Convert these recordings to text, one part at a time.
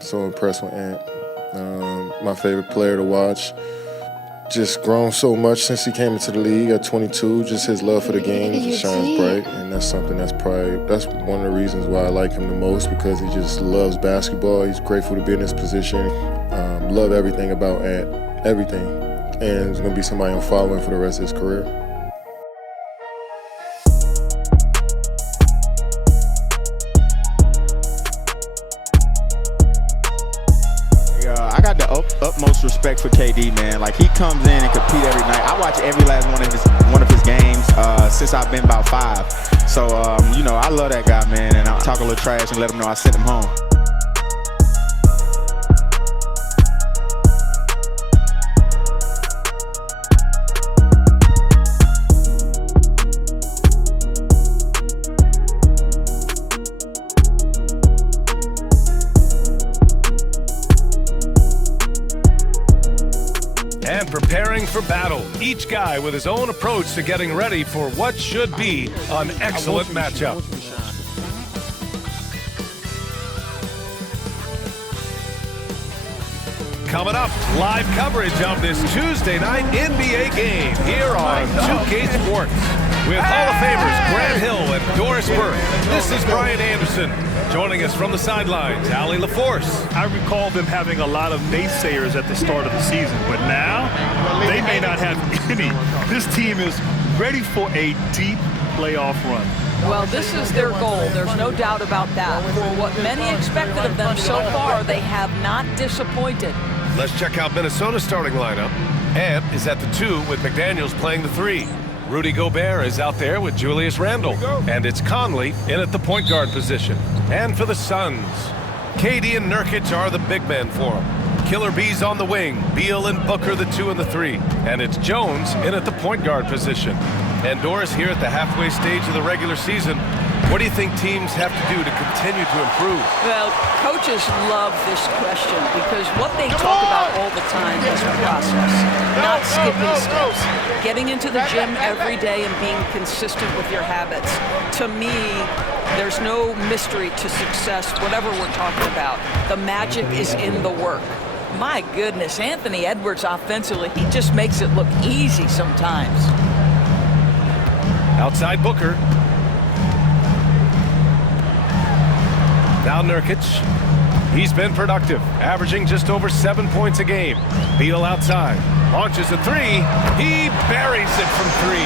So impressed with Ant. My favorite player to watch. Just grown so much since he came into the league at 22. Just his love for the game just shines bright, and that's something that's one of the reasons why I like him the most, because he just loves basketball. He's grateful to be in this position. Love everything about Ant, everything, and he's gonna be somebody I'm following for the rest of his career. I got the utmost respect for KD, man. Like, he comes in and compete every night. I watch every last one of his games since I've been about 5. So, you know, I love that guy, man. And I'll talk a little trash and let him know I sent him home. And preparing for battle, each guy with his own approach to getting ready for what should be an excellent matchup. Coming up, live coverage of this Tuesday night NBA game here on 2K Sports. With Hall of Famers Grant Hill and Doris Burke, this is Brian Anderson. Joining us from the sidelines, Allie LaForce. I recall them having a lot of naysayers at the start of the season, but now they may not have any. This team is ready for a deep playoff run. Well, this is their goal. There's no doubt about that. For what many expected of them so far, they have not disappointed. Let's check out Minnesota's starting lineup. Ant is at the 2 with McDaniels playing the 3. Rudy Gobert is out there with Julius Randle. And it's Conley in at the point guard position. And for the Suns, KD and Nurkic are the big men for them. Killer B's on the wing, Beal and Booker the 2 and the 3. And it's Jones in at the point guard position. And Doris here at the halfway stage of the regular season. What do you think teams have to do to continue to improve? Well, coaches love this question because what they talk about all the time is process, not skipping steps. Getting into the gym every day and being consistent with your habits. To me, there's no mystery to success, whatever we're talking about. The magic is in the work. My goodness, Anthony Edwards offensively, he just makes it look easy sometimes. Outside Booker. Now Nurkic. He's been productive, averaging just over 7 points a game. Beal outside. Launches a 3. He buries it from 3.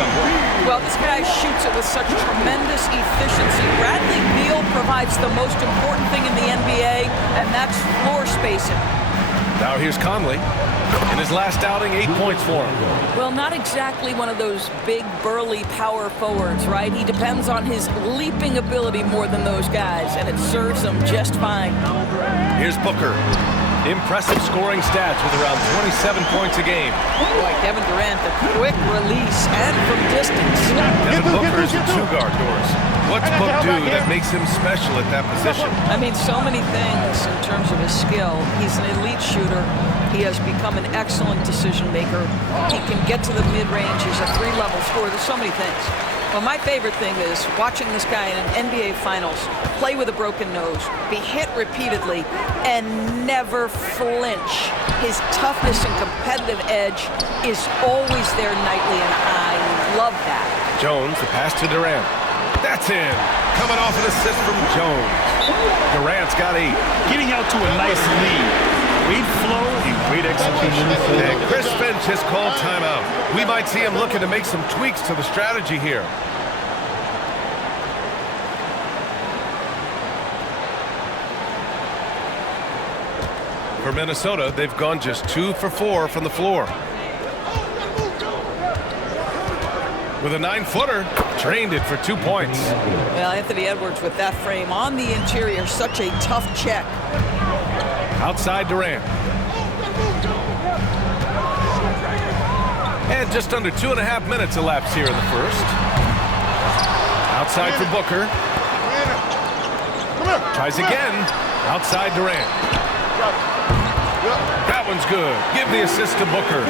Well, this guy shoots it with such tremendous efficiency. Bradley Beal provides the most important thing in the NBA, and that's floor spacing. Now here's Conley. In his last outing, 8 points for him. Well, not exactly one of those big, burly power forwards, right? He depends on his leaping ability more than those guys, and it serves him just fine. Here's Booker. Impressive scoring stats with around 27 points a game. Boy, Kevin Durant, the quick release and from distance. Devin Booker is a 2-guard, Doris. What's Book do that makes him special at that position? I mean, so many things in terms of his skill. He's an elite shooter. He has become an excellent decision maker. He can get to the mid-range. He's a 3-level scorer. There's so many things. Well, my favorite thing is watching this guy in an NBA Finals play with a broken nose, be hit repeatedly, and never flinch. His toughness and competitive edge is always there nightly, and I love that. Jones, the pass to Durant. That's in. Coming off an assist from Jones. Durant's got 8. Getting out to a nice lead. Great flow and great execution. And Chris Finch has called timeout. We might see him looking to make some tweaks to the strategy here. For Minnesota, they've gone just 2 for 4 from the floor. With a 9-footer, drained it for 2 points. Well, Anthony Edwards with that frame on the interior, such a tough check. Outside Durant. And just under 2.5 minutes elapsed here in the first. Outside for Booker. Tries again. Outside Durant. That one's good. Give the assist to Booker.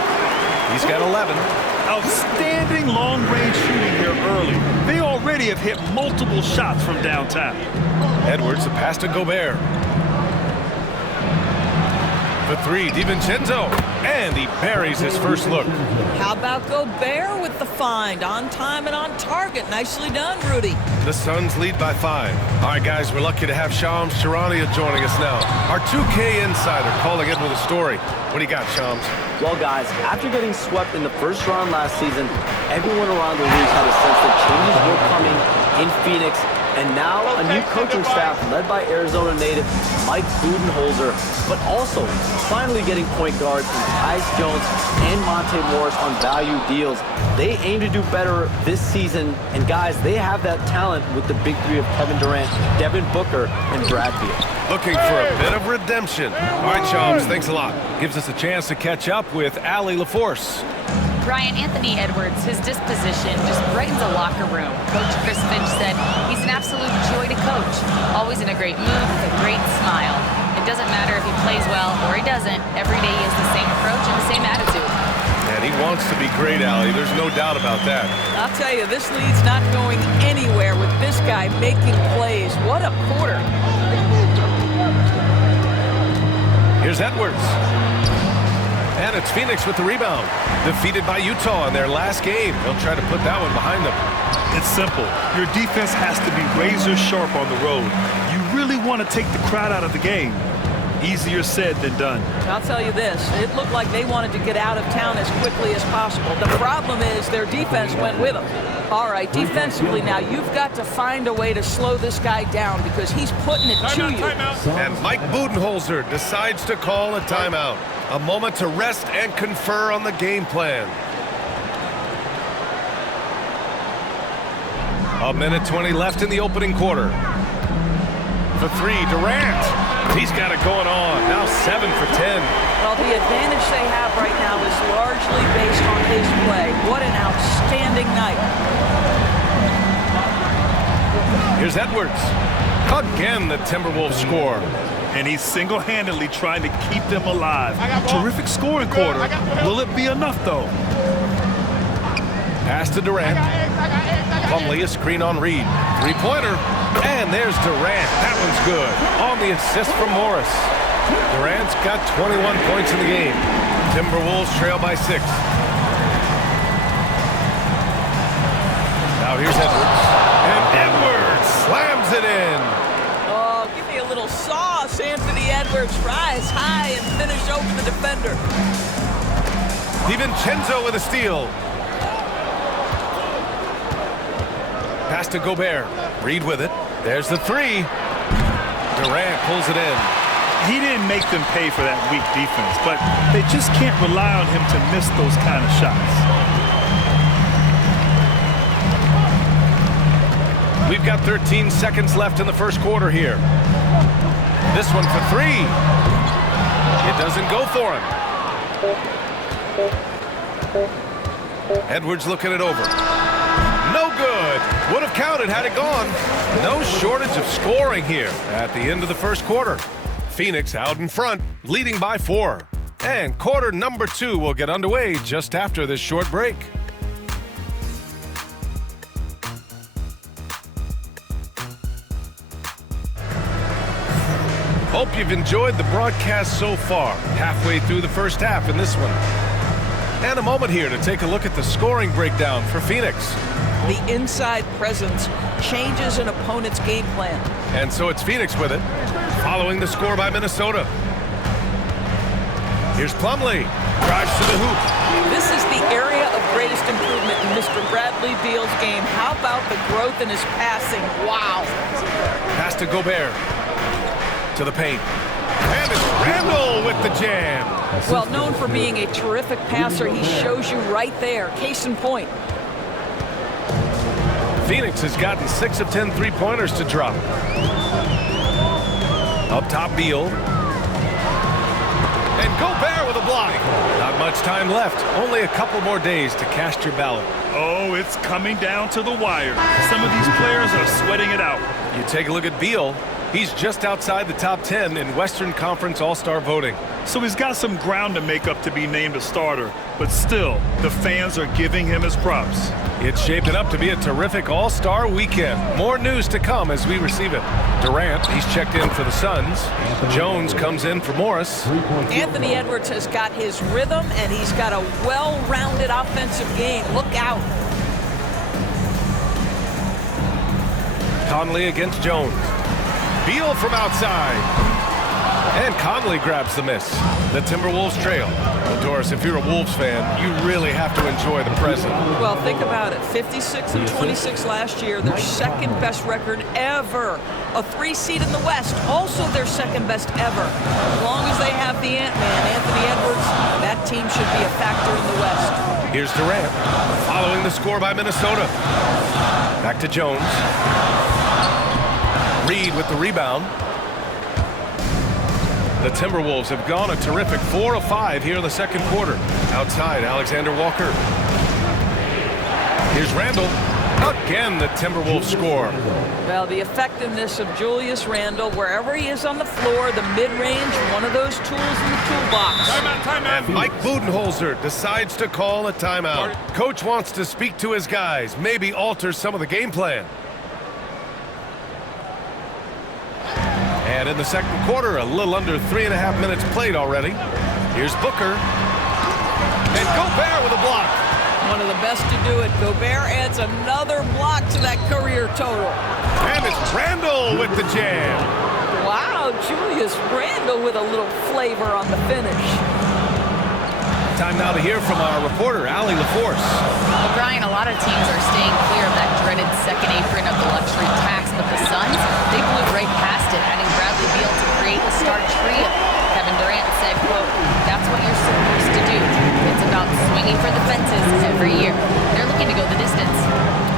He's got 11. Outstanding long-range shooting here early. They already have hit multiple shots from downtown. Edwards, the pass to Gobert. The three, DiVincenzo, and he buries his first look. How about Gobert with the find? On time and on target. Nicely done, Rudy. The Suns lead by 5. All right, guys, we're lucky to have Shams Charania joining us now. Our 2K insider calling in with a story. What do you got, Shams? Well, guys, after getting swept in the first round last season, everyone around the league had a sense that changes were coming in Phoenix. And now a new coaching staff led by Arizona native Mike Budenholzer, but also finally getting point guards in Tyus Jones and Monte Morris on value deals. They aim to do better this season, and guys, they have that talent with the big three of Kevin Durant, Devin Booker, and Brad Beal. Looking for a bit of redemption. All right, Shams, thanks a lot. Gives us a chance to catch up with Allie LaForce. Brian, Anthony Edwards, his disposition just brightens a locker room. Coach Chris Finch said he's an absolute joy to coach. Always in a great mood with a great smile. It doesn't matter if he plays well or he doesn't. Every day he has the same approach and the same attitude. And he wants to be great, Allie. There's no doubt about that. I'll tell you, this lead's not going anywhere with this guy making plays. What a quarter. Here's Edwards. And it's Phoenix with the rebound. Defeated by Utah in their last game. They'll try to put that one behind them. It's simple. Your defense has to be razor sharp on the road. You really want to take the crowd out of the game. Easier said than done. I'll tell you this, it looked like they wanted to get out of town as quickly as possible. The problem is their defense went with them. All right, defensively now, you've got to find a way to slow this guy down because he's putting it to you. And Mike Budenholzer decides to call a timeout. A moment to rest and confer on the game plan. A minute 20 left in the opening quarter. For three, Durant. He's got it going on. Now 7 for 10. Well, the advantage they have right now is largely based on his play. What an outstanding night. Here's Edwards. Again, the Timberwolves score. And he's single-handedly trying to keep them alive. Terrific scoring quarter. Will it be enough, though? Pass to Durant. Plumlee, a screen on Reid. Three-pointer. And there's Durant. That one's good. On the assist from Morris. Durant's got 21 points in the game. Timberwolves trail by 6. Now here's Edwards. And Edwards slams it in. Oh, give me a little sauce, Anthony Edwards. Rise high and finish over the defender. DiVincenzo with a steal. Pass to Gobert. Reid with it. There's the three. Durant pulls it in. He didn't make them pay for that weak defense, but they just can't rely on him to miss those kind of shots. We've got 13 seconds left in the first quarter here. This one for three. It doesn't go for him. Edwards looking it over. No good. Would have counted had it gone. No shortage of scoring here at the end of the first quarter. Phoenix out in front, leading by 4. And quarter number 2 will get underway just after this short break. Hope you've enjoyed the broadcast so far. Halfway through the first half in this one. And a moment here to take a look at the scoring breakdown for Phoenix. The inside presence changes an opponent's game plan. And so it's Phoenix with it, following the score by Minnesota. Here's Plumlee, drives to the hoop. This is the area of greatest improvement in Mr. Bradley Beal's game. How about the growth in his passing? Wow. Pass to Gobert. To the paint. And it's Randall with the jam. Well, known for being a terrific passer, he shows you right there. Case in point. Phoenix has gotten 6 of 10 three-pointers to drop. Up top, Beal. And Gobert with a block. Not much time left. Only a couple more days to cast your ballot. Oh, it's coming down to the wire. Some of these players are sweating it out. You take a look at Beal. He's just outside the top 10 in Western Conference All-Star voting. So he's got some ground to make up to be named a starter, but still, the fans are giving him his props. It's shaping up to be a terrific all-star weekend. More news to come as we receive it. Durant, he's checked in for the Suns. Jones comes in for Morris. Anthony Edwards has got his rhythm, and he's got a well-rounded offensive game. Look out. Conley against Jones. Beal from outside. And Conley grabs the miss. The Timberwolves trail. Well, Doris, if you're a Wolves fan, you really have to enjoy the present. Well, think about it. 56 and 26 last year, their second best record ever. A 3 seed in the West, also their second best ever. As long as they have the Ant-Man, Anthony Edwards, that team should be a factor in the West. Here's Durant, following the score by Minnesota. Back to Jones. Reid with the rebound. The Timberwolves have gone a terrific 4 of 5 here in the second quarter. Outside, Alexander Walker. Here's Randle. Again, the Timberwolves score. Well, the effectiveness of Julius Randle, wherever he is on the floor, the mid-range, one of those tools in the toolbox. And Mike Budenholzer decides to call a timeout. Coach wants to speak to his guys, maybe alter some of the game plan. And in the second quarter, a little under 3.5 minutes played already. Here's Booker. And Gobert with a block. One of the best to do it. Gobert adds another block to that career total. And it's Randle with the jam. Wow, Julius Randle with a little flavor on the finish. Time now to hear from our reporter, Allie LaForce. Well, Brian, a lot of teams are staying clear of that dreaded second apron of the luxury tax, but the Suns, they blew right past it, adding Bradley Beal to create the star trio. Kevin Durant said, quote, "That's what you're supposed to do. It's about swinging for the fences every year." They're looking to go the distance.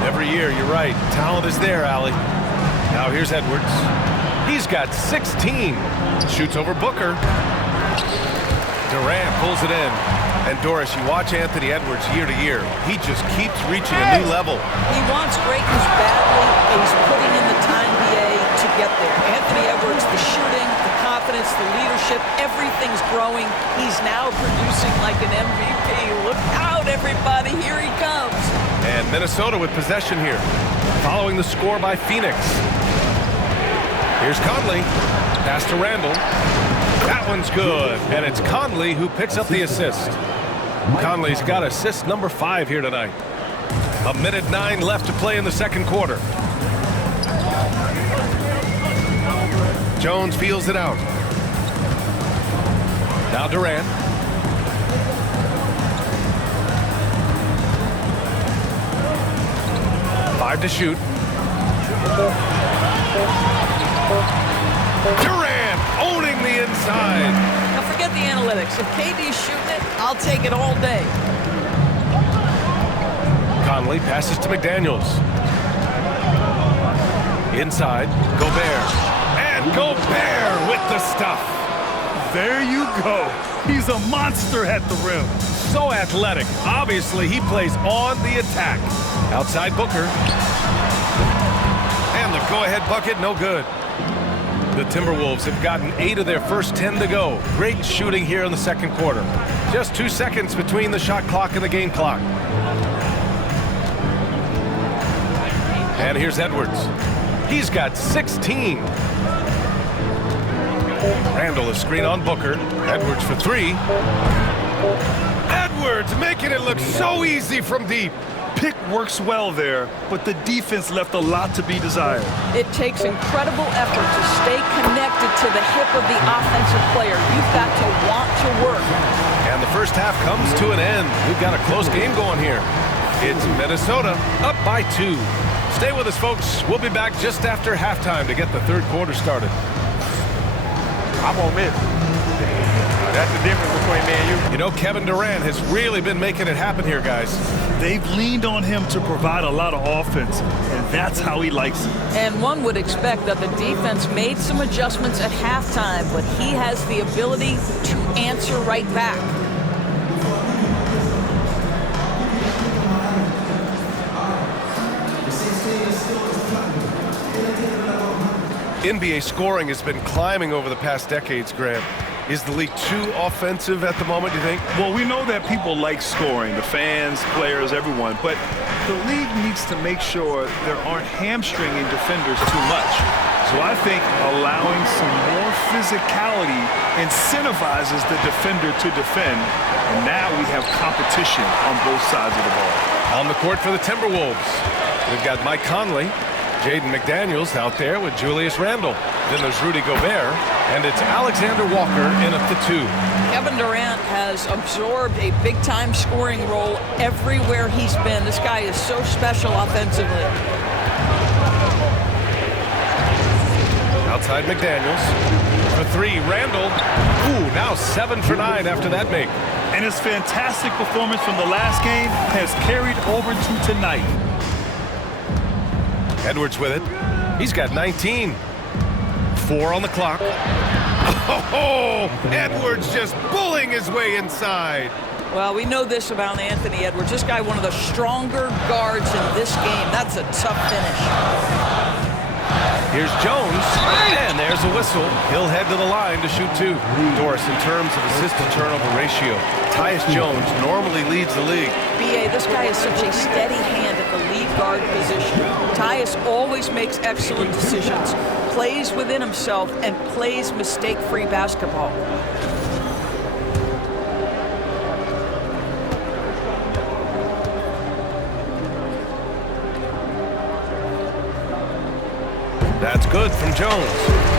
Every year, you're right. Talent is there, Allie. Now here's Edwards. He's got 16. Shoots over Booker. Durant pulls it in. And Doris, you watch Anthony Edwards year to year. He just keeps reaching a new level. He wants greatness badly, and he's putting in the time, BA, to get there. Anthony Edwards, the shooting, the confidence, the leadership, everything's growing. He's now producing like an MVP. Look out, everybody. Here he comes. And Minnesota with possession here. Following the score by Phoenix. Here's Conley. Pass to Randle. That one's good. And it's Conley who picks up the assist. Conley's got assist number 5 here tonight. 1:09 left to play in the second quarter. Jones feels it out. Now Durant. Five to shoot. Durant owning the inside. Now forget the analytics. If KD's shooting it, I'll take it all day. Conley passes to McDaniels. Inside, Gobert. And Gobert with the stuff. There you go. He's a monster at the rim. So athletic. Obviously, he plays on the attack. Outside Booker. And the go-ahead bucket, no good. The Timberwolves have gotten 8 of their first 10 to go. Great shooting here in the second quarter. Just 2 seconds between the shot clock and the game clock. And here's Edwards. He's got 16. Randle, a screen on Booker. Edwards for 3. Edwards making it look so easy from deep. Pick works well there, but the defense left a lot to be desired. It takes incredible effort to stay connected to the hip of the offensive player. You've got to want to work. And the first half comes to an end. We've got a close game going here. It's Minnesota up by 2. Stay with us, folks. We'll be back just after halftime to get the third quarter started. I'm gonna miss. That's the difference between me and you. You know, Kevin Durant has really been making it happen here, guys. They've leaned on him to provide a lot of offense, and that's how he likes it. And one would expect that the defense made some adjustments at halftime, but he has the ability to answer right back. NBA scoring has been climbing over the past decades, Grant. Is the league too offensive at the moment, you think? Well, we know that people like scoring, the fans, players, everyone, but the league needs to make sure there aren't hamstringing defenders too much. So I think allowing some more physicality incentivizes the defender to defend, and now we have competition on both sides of the ball. On the court for the Timberwolves, we've got Mike Conley, Jaden McDaniels out there with Julius Randle. Then there's Rudy Gobert, and it's Alexander Walker in at the 2. Kevin Durant has absorbed a big-time scoring role everywhere he's been. This guy is so special offensively. Outside McDaniels. For 3, Randle. Ooh, now 7 for 9 after that make. And his fantastic performance from the last game has carried over to tonight. Edwards with it. He's got 19. 4 on the clock. Oh, Edwards just bullying his way inside. Well, we know this about Anthony Edwards. This guy, one of the stronger guards in this game. That's a tough finish. Here's Jones, and there's a whistle. He'll head to the line to shoot 2. Doris, in terms of assist-to-turnover ratio, Tyus Jones normally leads the league. BA, this guy is such a steady hand at the lead guard position. Tyus always makes excellent decisions, plays within himself, and plays mistake-free basketball. That's good from Jones.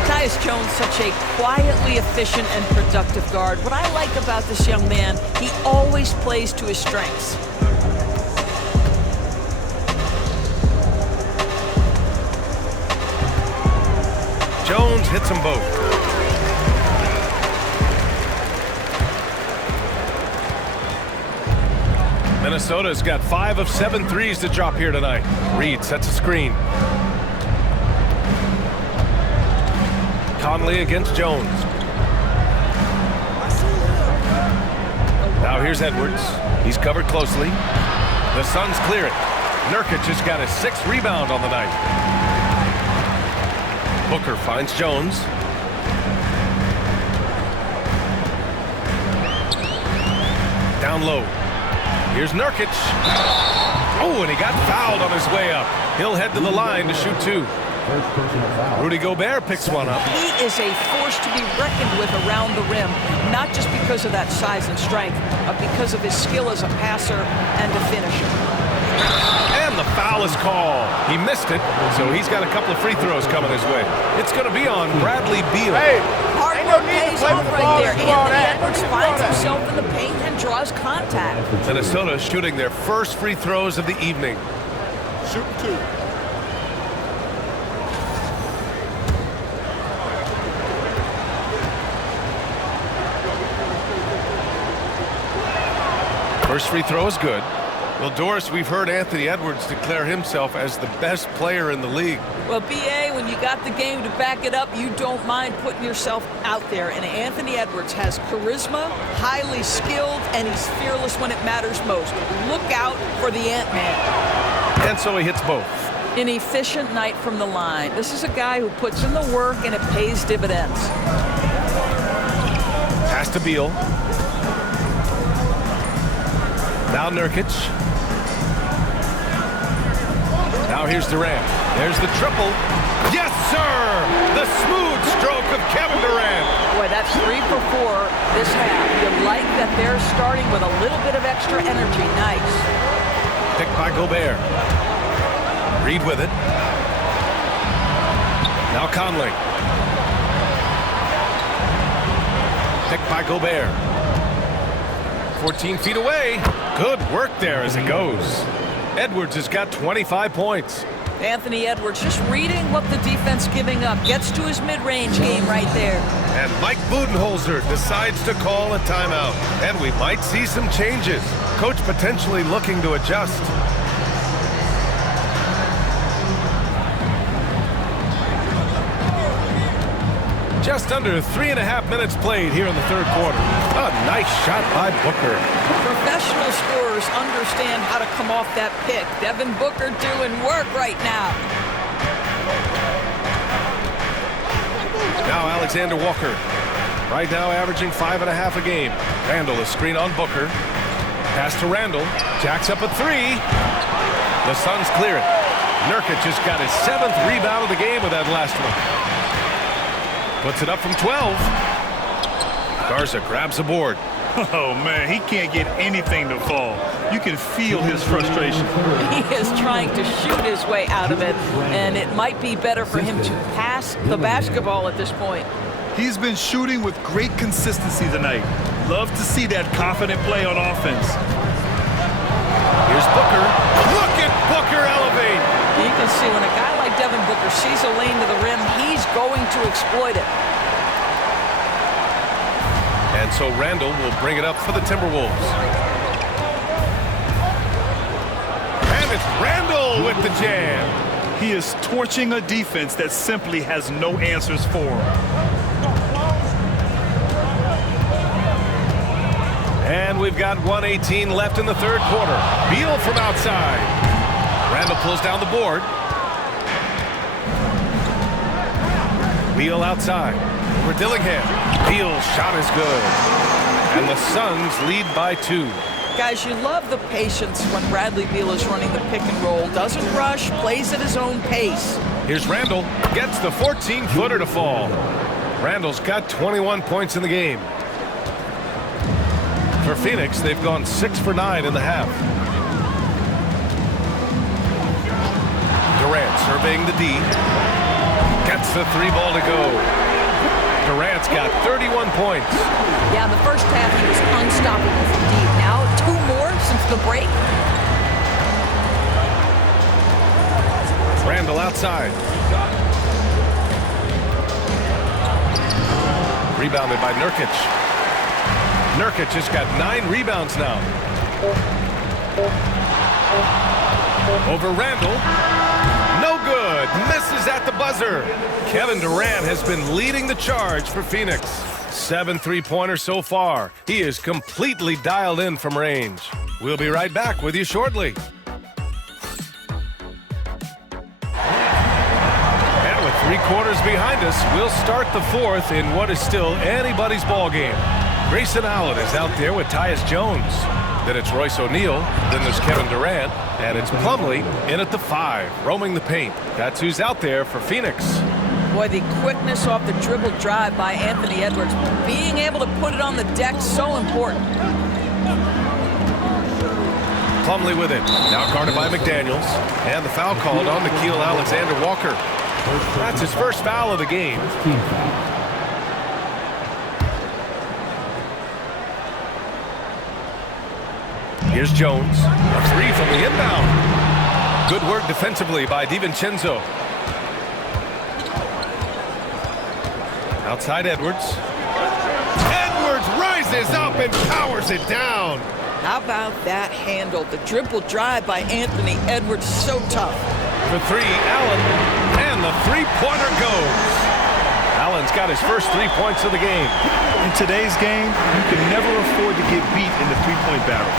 Tyus Jones, such a quietly efficient and productive guard. What I like about this young man, he always plays to his strengths. Jones hits them both. Minnesota's got 5 of 7 threes to drop here tonight. Reid sets a screen. Conley against Jones. Now here's Edwards. He's covered closely. The Suns clear it. Nurkic has got his 6th rebound on the night. Booker finds Jones. Down low. Here's Nurkic. Oh, and he got fouled on his way up. He'll head to the line to shoot 2. Rudy Gobert picks one up. He is a force to be reckoned with around the rim, not just because of that size and strength, but because of his skill as a passer and a finisher. And the foul is called. He missed it, so he's got a couple of free throws coming his way. It's going to be on Bradley Beal. Hard work pays off right there. Anthony Edwards finds himself in the paint and draws contact. Minnesota shooting their first free throws of the evening. Shooting 2. First free throw is good. Well, Doris, we've heard Anthony Edwards declare himself as the best player in the league. Well, BA, when you got the game to back it up, you don't mind putting yourself out there. And Anthony Edwards has charisma, highly skilled, and he's fearless when it matters most. Look out for the Ant-Man. And so he hits both. An efficient night from the line. This is a guy who puts in the work, and it pays dividends. Pass to Beal. Now Nurkic. Now here's Durant. There's the triple. Yes, sir! The smooth stroke of Kevin Durant. Boy, that's 3 for 4 this half. You like that they're starting with a little bit of extra energy. Nice. Picked by Gobert. Reid with it. Now Conley. Picked by Gobert. 14 feet away. Good work there as it goes. Edwards has got 25 points. Anthony Edwards just reading what the defense giving up. Gets to his mid-range game right there. And Mike Budenholzer decides to call a timeout. And we might see some changes. Coach potentially looking to adjust. Just under 3.5 minutes played here in the third quarter. A nice shot by Booker. Professional scorers understand how to come off that pick. Devin Booker doing work right now. Now Alexander Walker. Right now averaging 5.5 a game. Randall, a screen on Booker. Pass to Randall. Jacks up a three. The Suns clear it. Nurkic just got his 7th rebound of the game with that last one. Puts it up from 12. Garza grabs the board. Oh, man, he can't get anything to fall. You can feel his frustration. He is trying to shoot his way out of it, and it might be better for him to pass the basketball at this point. He's been shooting with great consistency tonight. Love to see that confident play on offense. Here's Booker. Look at Booker elevate. You can see when a guy like Devin Booker sees a lane to the rim, he's going to exploit it. And so Randall will bring it up for the Timberwolves. And it's Randall with the jam. He is torching a defense that simply has no answers for him. And we've got 1:18 left in the third quarter. Beal from outside. Randall pulls down the board. Beal outside. For Dillingham. Beal's shot is good. And the Suns lead by 2. Guys, you love the patience when Bradley Beal is running the pick and roll. Doesn't rush, plays at his own pace. Here's Randall. Gets the 14-footer to fall. Randall's got 21 points in the game. For Phoenix, they've gone 6 for 9 in the half. Durant surveying the D. Gets the 3 ball to go. Durant's got 31 points. Yeah, the first half he was unstoppable from deep. Now 2 more since the break. Randall outside. Rebounded by Nurkic. Nurkic has got 9 rebounds now. Over Randall. No good. Misses at the buzzer. Kevin Durant has been leading the charge for Phoenix. 7 3-pointers so far. He is completely dialed in from range. We'll be right back with you shortly. And with 3 quarters behind us, we'll start the 4th in what is still anybody's ball game. Grayson Allen is out there with Tyus Jones. Then it's Royce O'Neal. Then there's Kevin Durant. And it's Plumlee in at the 5, roaming the paint. That's who's out there for Phoenix. Boy, the quickness off the dribble drive by Anthony Edwards. Being able to put it on the deck, so important. Plumlee with it. Now guarded by McDaniels. And the foul called on Nickeil Alexander-Walker. That's his first foul of the game. Here's Jones. A 3 from the inbound. Good work defensively by DiVincenzo. Outside Edwards. Edwards rises up and powers it down. How about that handle? The dribble drive by Anthony Edwards, so tough. For 3, Allen. And the 3-pointer goes. Allen's got his first 3 points of the game. In today's game, you can never afford to get beat in the 3-point battle.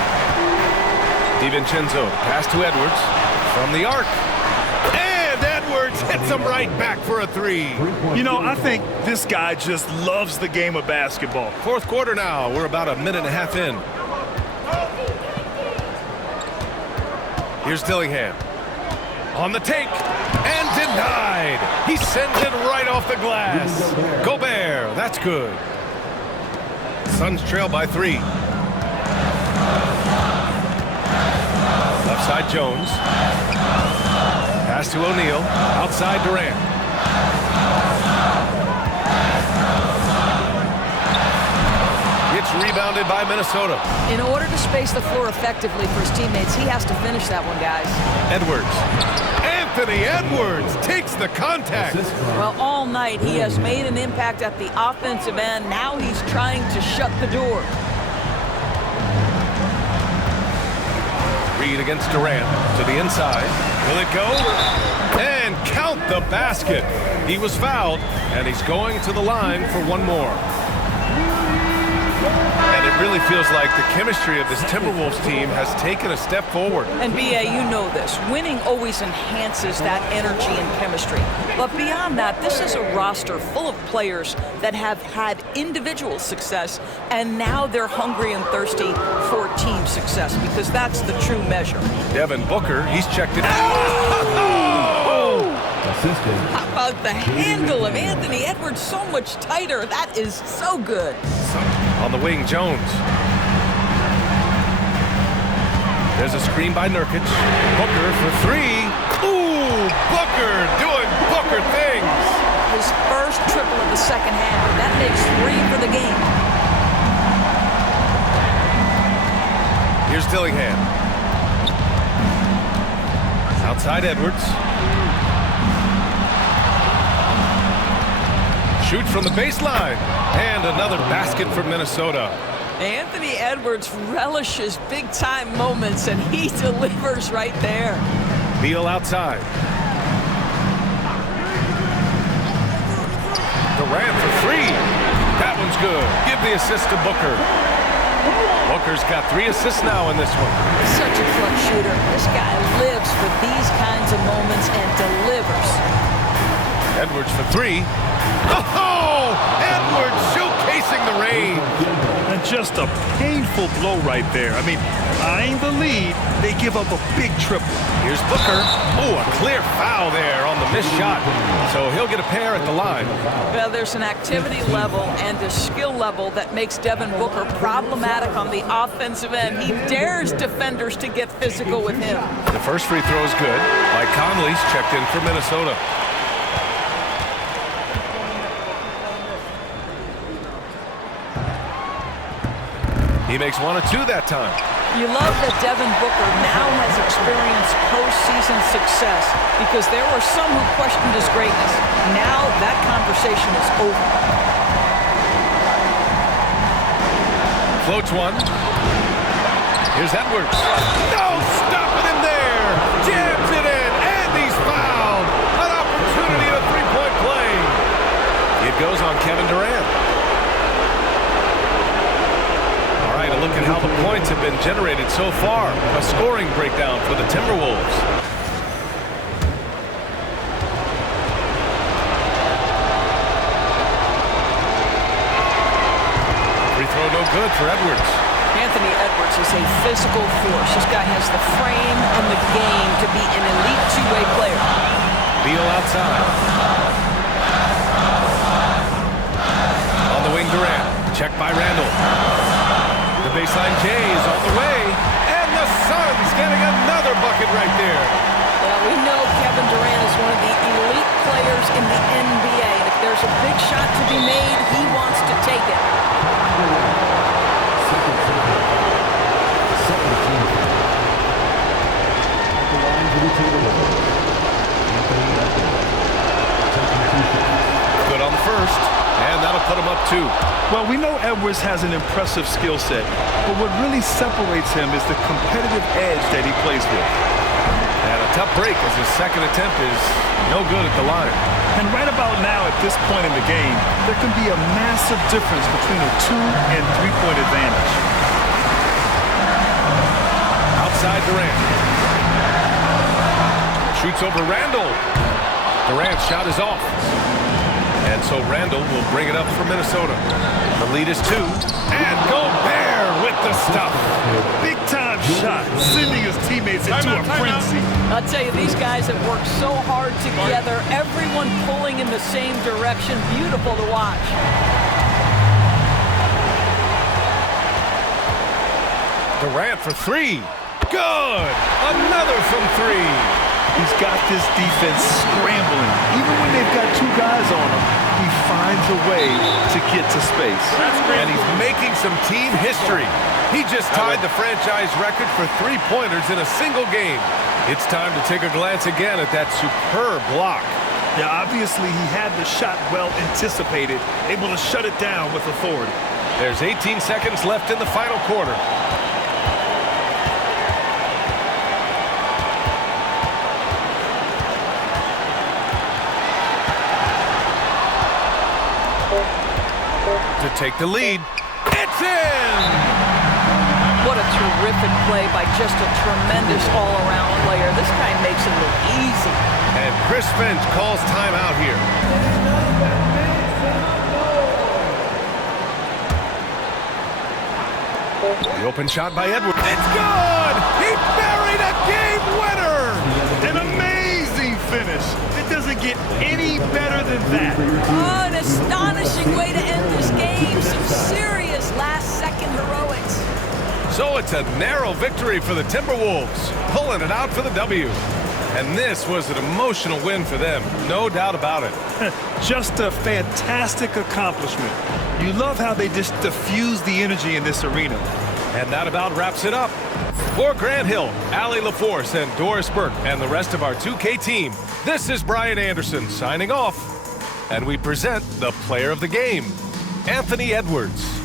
DiVincenzo, pass to Edwards from the arc. And Edwards hits him right back for a 3. You know, I think this guy just loves the game of basketball. 4th quarter now. We're about a minute and a half in. Here's Dillingham. On the take. And denied. He sends it right off the glass. Gobert. That's good. Suns trail by 3. Left side Jones. Pass to O'Neal. Outside Durant. It's rebounded by Minnesota. In order to space the floor effectively for his teammates, he has to finish that one, guys. Edwards. Anthony Edwards takes the contact. Well, all night he has made an impact at the offensive end. Now he's trying to shut the door. Reid against Durant to the inside. Will it go? And count the basket. He was fouled, and he's going to the line for one more. And it really really feels like the chemistry of this Timberwolves team has taken a step forward. And B.A., you know this. Winning always enhances that energy and chemistry. But beyond that, this is a roster full of players that have had individual success, and now they're hungry and thirsty for team success, because that's the true measure. Devin Booker, he's checked it out. How about the handle of Anthony Edwards? So much tighter. That is so good. On the wing, Jones. There's a screen by Nurkic. Booker for three. Ooh, Booker doing Booker things. His first triple of the second half. That makes 3 for the game. Here's Dillingham. Outside Edwards. Shoots from the baseline. And another basket for Minnesota. Anthony Edwards relishes big-time moments, and he delivers right there. Beal outside. Durant for three. That one's good. Give the assist to Booker. Booker's got 3 assists now in this one. Such a clutch shooter. This guy lives for these kinds of moments and delivers. Edwards for 3. Oh! Edwards showcasing the range. And just a painful blow right there. I mean, eyeing the lead, they give up a big triple. Here's Booker. Oh, a clear foul there on the missed shot. So he'll get a pair at the line. Well, there's an activity level and a skill level that makes Devin Booker problematic on the offensive end. He dares defenders to get physical with him. The first free throw is good. Mike Conley's checked in for Minnesota. He makes 1 of 2 that time. You love that Devin Booker now has experienced postseason success, because there were some who questioned his greatness. Now that conversation is over. Floats one. Here's Edwards. No, stopping him there. Jams it in, and he's fouled. An opportunity at a three-point play. It goes on Kevin Durant. All right, a look at how the points have been generated so far. A scoring breakdown for the Timberwolves. Free throw no good for Edwards. Anthony Edwards is a physical force. This guy has the frame and the game to be an elite two-way player. Beal outside. On the wing, Durant. Check by Randall. The baseline J is on the way. And the Suns getting another bucket right there. Well, we know Kevin Durant is one of the elite players in the NBA. If there's a big shot to be made, he wants to take it. Good on the first, and that'll put him up 2. Well, we know Edwards has an impressive skill set, but what really separates him is the competitive edge that he plays with. And a tough break as his second attempt is no good at the line. And right about now, at this point in the game, there can be a massive difference between a 2- and 3-point advantage. Outside Durant. Shoots over Randall. Durant's shot is off. And so Randall will bring it up for Minnesota. The lead is 2. And Gobert with the stuff. Big-time shot, sending his teammates into a frenzy. I'll tell you, these guys have worked so hard together. Everyone pulling in the same direction. Beautiful to watch. Durant for 3. Good. Another from 3. He's got this defense scrambling. Even when they've got 2 guys on him, he finds a way to get to space. And he's making some team history. He just tied the franchise record for 3-pointers in a single game. It's time to take a glance again at that superb block. Yeah, obviously he had the shot well anticipated, able to shut it down with authority. There's 18 seconds left in the final quarter. To take the lead. It's in! What a terrific play by just a tremendous all-around player. This guy makes it look easy. And Chris Finch calls timeout here. The open shot by Edwards. It's good! He buried a game winner! An amazing finish. It doesn't get any better than that. Oh, an astonishing way to end this game. Some serious last-second heroics. So it's a narrow victory for the Timberwolves, pulling it out for the W. And this was an emotional win for them, no doubt about it. Just a fantastic accomplishment. You love how they just diffuse the energy in this arena. And that about wraps it up. For Grant Hill, Allie LaForce, and Doris Burke, and the rest of our 2K team, this is Brian Anderson signing off. And we present the player of the game, Anthony Edwards.